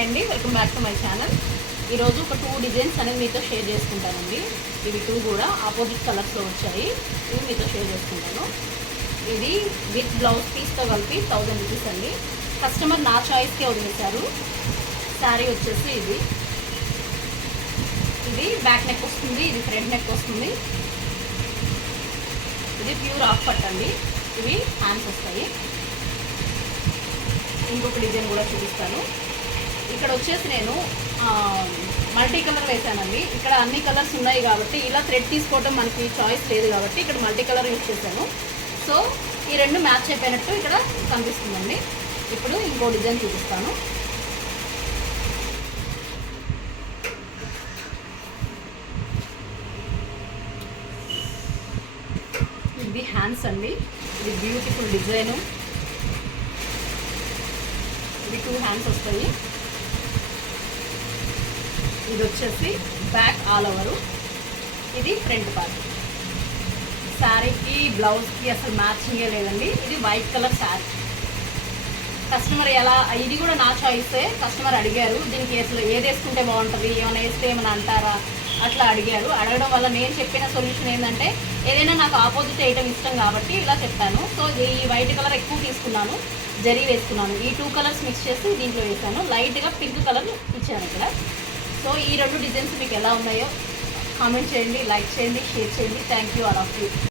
Hi అండి, welcome back to my channel. ఈరోజు ఒక 2 డిజైన్స్ అనేది మీతో షేర్ చేసుకుంటానండి. ఇవి 2 కూడా ఆపోజిట్ కలర్స్లో వచ్చాయి. ఇవి మీతో షేర్ చేసుకుంటాను. ఇది విత్ బ్లౌజ్ పీస్తో కలిపి 1000 రూపీస్ అండి. కస్టమర్ నా చాయిస్కే వదిలేశారు. శారీ వచ్చేసి ఇది బ్యాక్ నెక్ వస్తుంది, ఇది ఫ్రంట్ నెక్ వస్తుంది. ఇది ప్యూర్ ఆఫ్ పట్ అండి. ఇవి హ్యాండ్స్ వస్తాయి. ఇంకొక డిజైన్ కూడా చూపిస్తాను. ఇక్కడ వచ్చేసి నేను మల్టీ కలర్ వేసానండి. ఇక్కడ అన్ని కలర్స్ ఉన్నాయి కాబట్టి ఇలా థ్రెడ్ తీసుకోవడం మనకి చాయిస్ లేదు కాబట్టి ఇక్కడ మల్టీ కలర్ యూజ్ చేశాను. సో ఈ రెండు మ్యాచ్ అయిపోయినట్టు ఇక్కడ కనిపిస్తుందండి. ఇప్పుడు ఇంకో డిజైన్ చూపిస్తాను. ఇది హ్యాండ్స్ అండి. ఇది బ్యూటిఫుల్ డిజైను. ఇవి 2 హ్యాండ్స్ వస్తాయి. ఇది వచ్చేసి బ్యాక్ ఆల్ ఓవరు, ఇది ఫ్రంట్ పార్ట్. శారీకి బ్లౌజ్కి అసలు మ్యాచింగే లేదండి. ఇది వైట్ కలర్ శారీ. కస్టమర్ ఇది కూడా నా చాయిసే. కస్టమర్ అడిగారు దీనికి అసలు ఏది వేసుకుంటే బాగుంటుంది, ఏమైనా వేస్తే ఏమైనా అంటారా అట్లా అడిగారు. అడగడం వల్ల నేను చెప్పిన సొల్యూషన్ ఏంటంటే ఏదైనా నాకు ఆపోజిట్ వేయటం ఇష్టం కాబట్టి ఇలా చెప్పాను. సో ఈ వైట్ కలర్ ఎక్కువ తీసుకున్నాను, జరీ వేసుకున్నాను. ఈ 2 కలర్స్ మిక్స్ చేసి దీంట్లో వేసాను. లైట్గా పింక్ కలర్ ఇచ్చాను ఇక్కడ. సో ఈ 2 డిజైన్స్ మీకు ఎలా ఉన్నాయో కామెంట్ చేయండి, లైక్ చేయండి, షేర్ చేయండి. Thank you all of you.